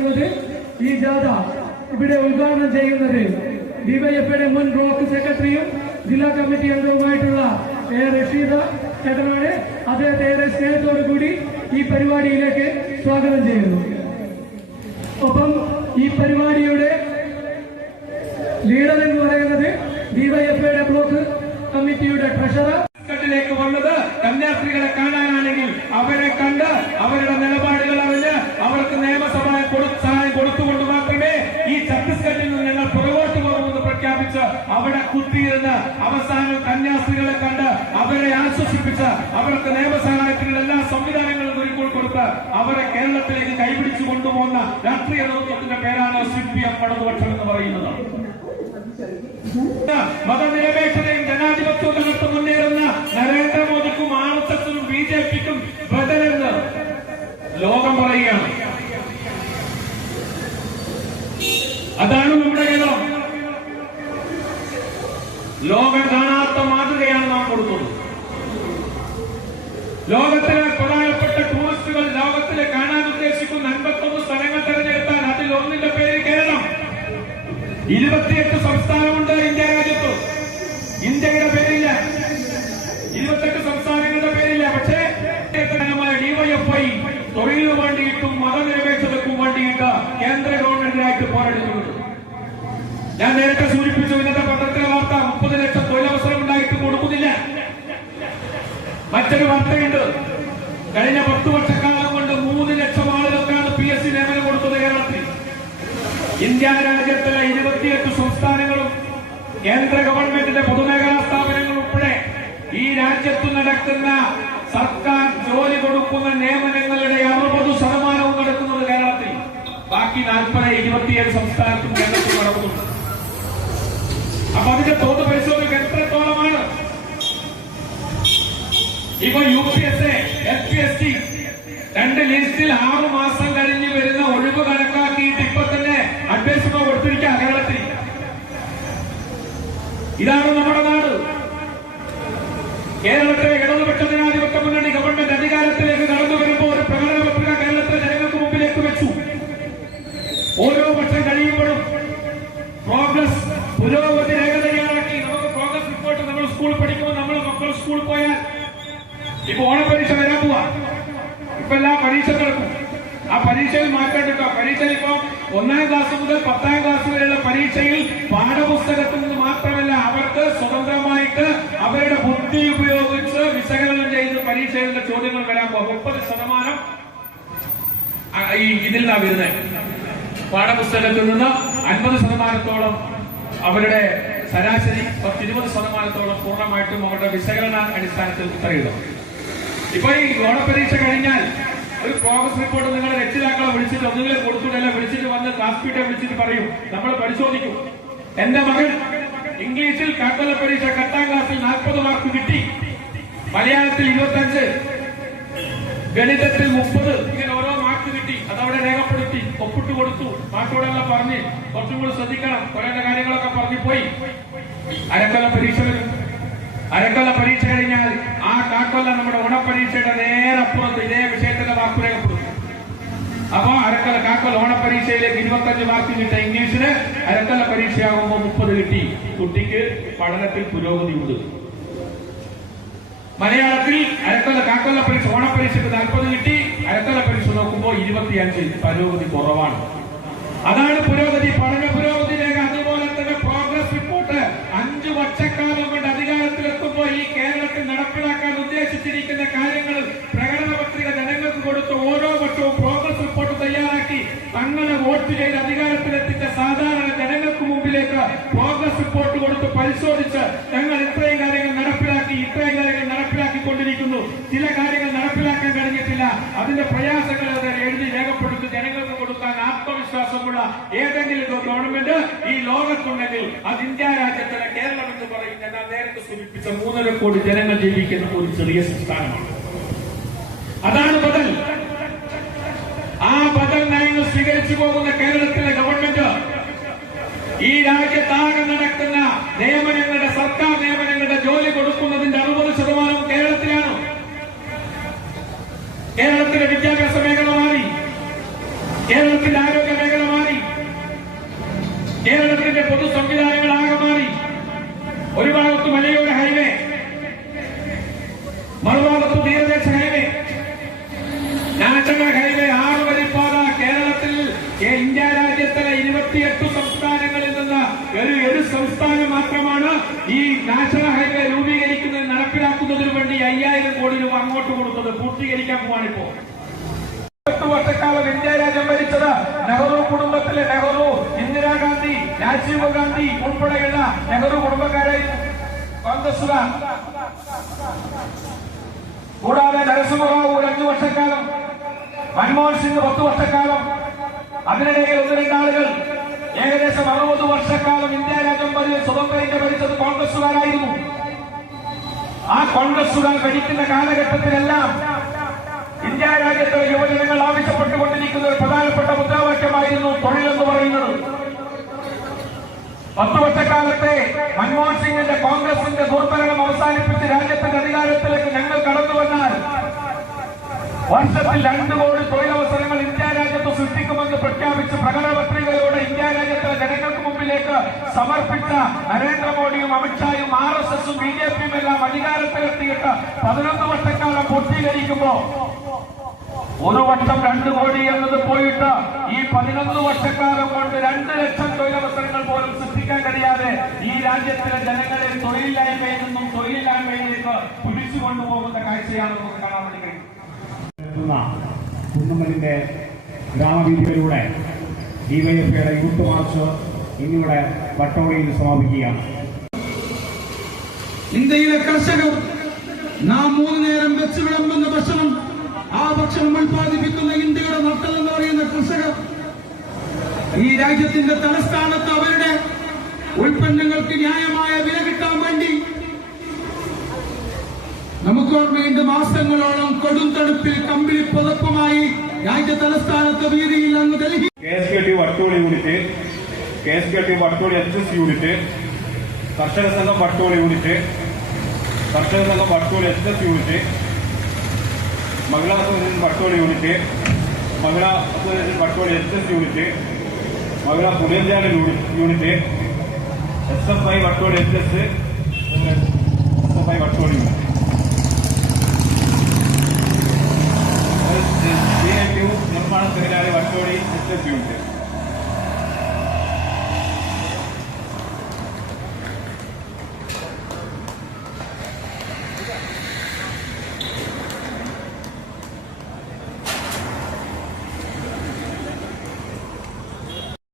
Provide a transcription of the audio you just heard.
ആരംഭിക്കുന്നത് ഈ ജാഥ ഇവിടെ ഉദ്ഘാടനം ചെയ്യുന്നത് ഡിവൈഎഫ്ഐയുടെ മുൻ ബ്ലോക്ക് സെക്രട്ടറിയും ജില്ലാ കമ്മിറ്റി അംഗവുമായിട്ടുള്ള എ റഷീദ ചേട്ടനാണ്. അദ്ദേഹത്തെ ഏറെ സ്നേഹത്തോടു കൂടി ഈ പരിപാടിയിലേക്ക് സ്വാഗതം ചെയ്യുന്നു. ഒപ്പം ഈ പരിപാടിയുടെ ലീഡർ എന്ന് പറയുന്നത് ഡിവൈഎഫ്ഐയുടെ ബ്ലോക്ക് കമ്മിറ്റിയുടെ ട്രഷറർ. വന്നത് കന്യാസ്ത്രീകളെ കാണാനാണെങ്കിൽ അവസാനം കന്യാസ്ത്രീകളെ കണ്ട് അവരെ ആശ്വസിപ്പിച്ച് അവർക്ക് നിയമസഹായത്തിനുള്ള എല്ലാ സംവിധാനങ്ങളും ഒരുക്കി കൊടുത്ത് അവരെ കേരളത്തിലേക്ക് കൈപിടിച്ചു കൊണ്ടുപോകുന്ന രാഷ്ട്രീയ നേതൃത്വത്തിന്റെ പേരാണ് സി പി എം എന്ന് പറയുന്നത്. മതനിരപേക്ഷതയും ജനാധിപത്യവും തകർത്ത് മുന്നേറുന്ന നരേന്ദ്രമോദിക്കും ആർ എസ് എസിനും ബി ജെ പിക്കും ബദലെന്ന് ലോകം പറയുകയാണ്. അതാണ് നമ്മുടെ കേരളം ലോകം കാണാത്ത മാതൃകയാണ് നാം കൊടുക്കുന്നത് ലോകത്തിലെ പ്രധാനപ്പെട്ട ടൂറിസ്റ്റുകൾ ലോകത്തിലെ കാണാൻ ഉദ്ദേശിക്കുന്ന അൻപത്തൊന്ന് സ്ഥലങ്ങൾ തെരഞ്ഞെടുത്താൽ അതിൽ ഒന്നിന്റെ പേര് കേരളം. ഇരുപത്തിയെട്ട് സംസ്ഥാനമുണ്ട് ഇന്ത്യ രാജ്യത്ത്. ഇന്ത്യയുടെ പേരില്ല. ഇരുപത്തെട്ട് സംസ്ഥാനങ്ങളുടെ പേരില്ല. പക്ഷേ ഡിവൈഎഫ്ഐ തൊഴിലിനു വേണ്ടിയിട്ടും മതനിരപേക്ഷതക്കും വേണ്ടിയിട്ട് കേന്ദ്ര ഗവൺമെന്റിനായിട്ട് പോരാടുന്നുണ്ട്. ഞാൻ നേരത്തെ സൂചിപ്പിച്ചു ഇന്നത്തെ പത്രത്തിലെ വാർത്ത മുപ്പത് ലക്ഷം തൊഴിലവസരം ഉണ്ടായിട്ട് കൊടുക്കുന്നില്ല. മറ്റൊരു വാർത്തയുണ്ട്. കഴിഞ്ഞ പത്ത് വർഷക്കാലം കൊണ്ട് മൂന്ന് ലക്ഷം ആളുകൾക്കാണ് പി എസ് സി നിയമനം കൊടുത്തത് കേരളത്തിൽ. ഇന്ത്യ രാജ്യത്തിലെ ഇരുപത്തിയെട്ട് സംസ്ഥാനങ്ങളും കേന്ദ്ര ഗവൺമെന്റിന്റെ പൊതുമേഖലാ സ്ഥാപനങ്ങൾ ഉൾപ്പെടെ ഈ രാജ്യത്ത് നടക്കുന്ന സർക്കാർ ജോലി കൊടുക്കുന്ന നിയമനങ്ങളുടെ അറുപത് ശതമാനവും നടക്കുന്നത് കേരളത്തിൽ. ബാക്കി നാൽപ്പത് ഇരുപത്തിയേഴ് സംസ്ഥാനത്തും അപ്പൊ അതിന്റെ തോത് പരിശോധന എത്രത്തോളമാണ് ഇപ്പൊ U P S A F P S T രണ്ട് ലിസ്റ്റിൽ ആറു മാസം കഴിഞ്ഞ് വരുന്ന ഒഴിവ് കണക്കാക്കിയിട്ട് ഇപ്പൊ തന്നെ അഡ്മിഷൻ കൊടുത്തിരിക്കുക കേരളത്തിൽ. ഇതാണ് നമ്മുടെ നാട് കേരളത്തിലെ ഇടതുപക്ഷ ജനാധിപത്യ മുന്നണി ഗവൺമെന്റ് അധികാരത്തിലേക്ക് കടന്നു വരുമ്പോൾ ഒരു പ്രകടന പത്രിക കേരളത്തിലെ ജനങ്ങൾക്ക് മുമ്പിലേക്ക് വെച്ചു ഓരോ വർഷം കഴിയുമ്പോഴും പ്രോഗ്രസ് പുരോഗതി രേഖ തയ്യാറാക്കി നമുക്ക് പ്രോഗ്രസ് റിപ്പോർട്ട് നമ്മൾ സ്കൂളിൽ പഠിക്കുമ്പോൾ നമ്മൾ മക്കൾ സ്കൂളിൽ പോയാൽ ഇപ്പൊ ഓണപരീക്ഷ വരാൻ പോവാ ഇപ്പൊ എല്ലാ പരീക്ഷ നടക്കും ആ പരീക്ഷയിൽ മാറ്റം കിട്ടുക പരീക്ഷയിൽ ഇപ്പൊ ഒന്നാം ക്ലാസ് മുതൽ പത്താം ക്ലാസ് വരെയുള്ള പരീക്ഷയിൽ പാഠപുസ്തകത്തിൽ നിന്ന് മാത്രമല്ല അവർക്ക് സ്വതന്ത്രമായിട്ട് അവരുടെ ബുദ്ധി ഉപയോഗിച്ച് വിശകലനം ചെയ്ത് പരീക്ഷയിലുള്ള ചോദ്യങ്ങൾ വരാൻ പോകും. മുപ്പത് ശതമാനം ഈ ഇതിൽ നിന്നാണ് വരുന്നത് പാഠപുസ്തകത്തിൽ നിന്ന് അൻപത് ശതമാനത്തോളം അവരുടെ ശരാശരി പത്തിരുപത് ശതമാനത്തോളം പൂർണമായിട്ടും അവരുടെ വിശകലന അടിസ്ഥാനത്തിൽ ഉത്തരവിടും. ഇപ്പൊ ഈ ഓണപരീക്ഷ കഴിഞ്ഞാൽ ഒരു പ്രോഗ്രസ് റിപ്പോർട്ട് നിങ്ങൾ രക്ഷിതാക്കളെ വിളിച്ചിട്ട് ഒന്നുകിൽ കൊടുത്തിട്ടല്ല വിളിച്ചിട്ട് വന്ന് ക്ലാസ് പീറ്റെ വിളിച്ചിട്ട് പറയും. നമ്മൾ പരിശോധിക്കും. എന്റെ മകൻ ഇംഗ്ലീഷിൽ കാക്കല പരീക്ഷ കട്ടാം ക്ലാസ്സിൽ നാൽപ്പത് മാർക്ക് കിട്ടി. മലയാളത്തിൽ ഇരുപത്തഞ്ച് ഗണിതത്തിൽ മുപ്പത് ഇങ്ങനെ ഓരോ മാർക്ക് കിട്ടി. അതവിടെ രേഖപ്പെടുത്തി ഒപ്പിട്ട് കൊടുത്തു. മാർക്കോടെല്ലാം പറഞ്ഞ് കുറച്ചും കൂടി ശ്രദ്ധിക്കണം. കുറേ കാര്യങ്ങളൊക്കെ പറഞ്ഞു പോയി. അരക്കല പരീക്ഷ വരും. അരക്കൊല്ല പരീക്ഷ കഴിഞ്ഞാൽ ആ കാക്കൊല്ല നമ്മുടെ ഓണപ്പരീക്ഷയുടെ നേരപ്പുറത്ത് ഇതേ വിഷയത്തിന്റെ വാക്ക് രേഖപ്പെടുത്തും. അപ്പൊ അരക്കൊല്ല കാക്കൊല്ല ഓണപ്പരീക്ഷയിലേക്ക് ഇരുപത്തഞ്ച് മാർക്ക് കിട്ടിയ ഇംഗ്ലീഷിന് അരക്കൊല്ല പരീക്ഷയാകുമ്പോൾ മുപ്പത് കിട്ടി. കുട്ടിക്ക് പഠനത്തിൽ പുരോഗതി ഉണ്ട്. മലയാളത്തിൽ അരക്കൊല്ല കാക്കൊല്ല പരീക്ഷ ഓണപ്പരീക്ഷയ്ക്ക് നാൽപ്പത് കിട്ടി. അരക്കൊല്ല പരീക്ഷ നോക്കുമ്പോൾ ഇരുപത്തിയഞ്ച് പുരോഗതി കുറവാണ്. അതാണ് പുരോഗതി പഠന പുരോഗതി രേഖ. അതുപോലെ തന്നെ പ്രോഗ്രസ് റിപ്പോർട്ട് അഞ്ചു വർഷക്കാലം കൊണ്ട് അധികാരത്തിലെത്തുമ്പോൾ ഈ കേരളത്തിൽ നടപ്പിലാക്കാൻ ഉദ്ദേശിച്ചിരിക്കുന്ന കാര്യങ്ങൾ പ്രകടന പത്രിക ജനങ്ങൾക്ക് കൊടുത്ത് ഓരോ വർഷവും പ്രോഗ്രസ് റിപ്പോർട്ട് തയ്യാറാക്കി തങ്ങളെ വോട്ട് ചെയ്ത് അധികാരത്തിലെത്തിച്ച സാധാരണ ജനങ്ങൾക്ക് മുമ്പിലേക്ക് പ്രോഗ്രസ് റിപ്പോർട്ട് കൊടുത്ത് പരിശോധിച്ച് ഞങ്ങൾ ഇത്രയും കാര്യങ്ങൾ നടപ്പിലാക്കി ഇത്രയും കാര്യങ്ങൾ നടപ്പിലാക്കിക്കൊണ്ടിരിക്കുന്നു. ചില കാര്യങ്ങൾ നടപ്പിലാക്കാൻ കഴിഞ്ഞിട്ടില്ല. അതിന്റെ പ്രയാസങ്ങൾ എഴുതി രേഖപ്പെടുത്തി ജനങ്ങൾക്ക് കൊടുക്കാൻ ആത്മവിശ്വാസമുള്ള ഏതെങ്കിലും ഗവൺമെന്റ് ഈ ലോകത്തുണ്ടെങ്കിൽ അത് ഇന്ത്യ രാജ്യത്തിലെ കേരളം എന്ന് പറയുന്ന നേരത്തെ സൂചിപ്പിച്ച മൂന്നര കോടി ജനങ്ങൾ ജീവിക്കുന്ന ഒരു ചെറിയ സംസ്ഥാനമാണ്. അതാണ് ബദൽ. സ്വീകരിച്ചു പോകുന്ന കേരളത്തിലെ ഗവൺമെന്റ് ഈ രാജ്യത്താകെ നടക്കുന്ന നിയമനങ്ങളുടെ സർക്കാർ നിയമനങ്ങളുടെ ജോലി കൊടുക്കുന്നതിന്റെ അറുപത് ശതമാനം കേരളത്തിലാണ്. കേരളത്തിലെ വിദ്യാഭ്യാസ മേഖല മാറി. കേരളത്തിന്റെ ആരോഗ്യ രാജ്യത്തിലെ ഇരുപത്തിയെട്ട് സംസ്ഥാനങ്ങളിൽ നിന്ന് ഒരു ഒരു സംസ്ഥാനം മാത്രമാണ് ഈ നാഷണൽ ഹൈവേ രൂപീകരിക്കുന്നത് നടപ്പിലാക്കുന്നതിന് വേണ്ടി അയ്യായിരം കോടി രൂപ അങ്ങോട്ട് കൊടുത്തത് പൂർത്തീകരിക്കാൻ പോവാണിപ്പോ പത്ത് വർഷക്കാലം ഇന്ത്യ രാജ്യം ഭരിച്ചത് നെഹ്റു കുടുംബത്തിലെ നെഹ്റു ഇന്ദിരാഗാന്ധി രാജീവ് ഗാന്ധി ഉൾപ്പെടെയുള്ള നെഹ്റു കുടുംബക്കാരായി കോൺഗ്രസുകാർ. കൂടാതെ നരസിംഹറാവു ഒരു അഞ്ചു വർഷക്കാലം മൻമോഹൻ സിംഗ് പത്ത് വർഷക്കാലം അതിനിടയിൽ ഒന്ന് രണ്ടാളുകൾ ഏകദേശം അറുപത് വർഷക്കാലം ഇന്ത്യ രാജ്യം ഭരി സ്വതന്ത്ര ഇന്ത്യ ഭരിച്ചത് കോൺഗ്രസുകാരായിരുന്നു ആ കോൺഗ്രസുകാർ ഭരിക്കുന്ന കാലഘട്ടത്തിലെല്ലാം ഇന്ത്യ രാജ്യത്തിലെ യുവജനങ്ങൾ ആവശ്യപ്പെട്ടുകൊണ്ടിരിക്കുന്ന ഒരു പ്രധാനപ്പെട്ട മുദ്രാവാക്യമായിരുന്നു തൊഴിലെന്ന് പറയുന്നത്. പത്ത് വർഷക്കാലത്തെ മൻമോഹൻ സിംഗിന്റെ കോൺഗ്രസിന്റെ ദുർഭരണം അവസാനിപ്പിച്ച് രാജ്യത്തിന്റെ അധികാരത്തിലേക്ക് ഞങ്ങൾ കടന്നു വന്നാൽ വർഷത്തിൽ രണ്ടു കോടി തൊഴിലവസരങ്ങൾ ഇന്ത്യ രാജ്യത്ത് സൃഷ്ടിക്കുമെന്ന് പ്രഖ്യാപിച്ച് പ്രകടപത്രികയോടെ ഇന്ത്യ രാജ്യത്തെ ജനങ്ങൾക്ക് മുമ്പിലേക്ക് സമർപ്പിച്ച നരേന്ദ്രമോദിയും അമിത്ഷായും ആർ എസ് എസും ബി ജെ പിയും എല്ലാം അധികാരത്തിലെത്തിയിട്ട് പതിനൊന്ന് വർഷക്കാലം പൂർത്തീകരിക്കുമ്പോ ഒരു വർഷം രണ്ട് കോടി എന്നത് പോയിട്ട് ഈ പതിനൊന്ന് വർഷക്കാലം കൊണ്ട് രണ്ട് ലക്ഷം തൊഴിലവസരങ്ങൾ പോലും സൃഷ്ടിക്കാൻ കഴിയാതെ ഈ രാജ്യത്തിലെ ജനങ്ങളെ തൊഴിലില്ലായ്മയിൽ നിന്നും തൊഴിലില്ലായ്മയിലേക്ക് പിടിച്ചു കൊണ്ടുപോകുന്ന കാഴ്ചയാണ് നമുക്ക് കാണാൻ വേണ്ടി കഴിയും കുന്നമ്മലിന്റെ ഗ്രാമവീഥികളിലൂടെ ഡിവൈഎഫ്ഐയുടെ യൂത്ത് മാർച്ച് ഇന്നിവിടെ പട്ടോളിയിൽ സമാപിക്കുകയാണ്. ഇന്ത്യയിലെ കർഷകർ നാം മൂന്ന് നേരം വെച്ച് വിളമ്പുന്ന ഭക്ഷണം ആ ഭക്ഷണം ഉൽപ്പാദിപ്പിക്കുന്ന ഇന്ത്യയുടെ നട്ടൽ എന്ന് പറയുന്ന കർഷകർ ഈ രാജ്യത്തിന്റെ തലസ്ഥാനത്ത് അവരുടെ ഉൽപ്പന്നങ്ങൾക്ക് ന്യായമായ വില കിട്ടാൻ വേണ്ടി നമുക്ക് വീണ്ടും മാസങ്ങളോളം കൊടും തണുപ്പിൽ കമ്പിളി പുതപ്പുമായി രാജ്യ തലസ്ഥാനത്ത് വീതിയിൽ അന്ന് Delhi K S K T Vattoli unit K S K T Vattoli H S unit കർഷക സംഘം വട്ടോളി യൂണിറ്റ് കർഷക സംഘം വട്ടോളി എച്ച് എസ് യൂണിറ്റ് മഹിളാ Vattoli unit Mahila association Vattoli H S unit Mahila പുനർജാല unit S F I Vattoli H S S F I Vattoli unit C I T U നിർമ്മാണ തൊഴിലാളി Vattoli H S unit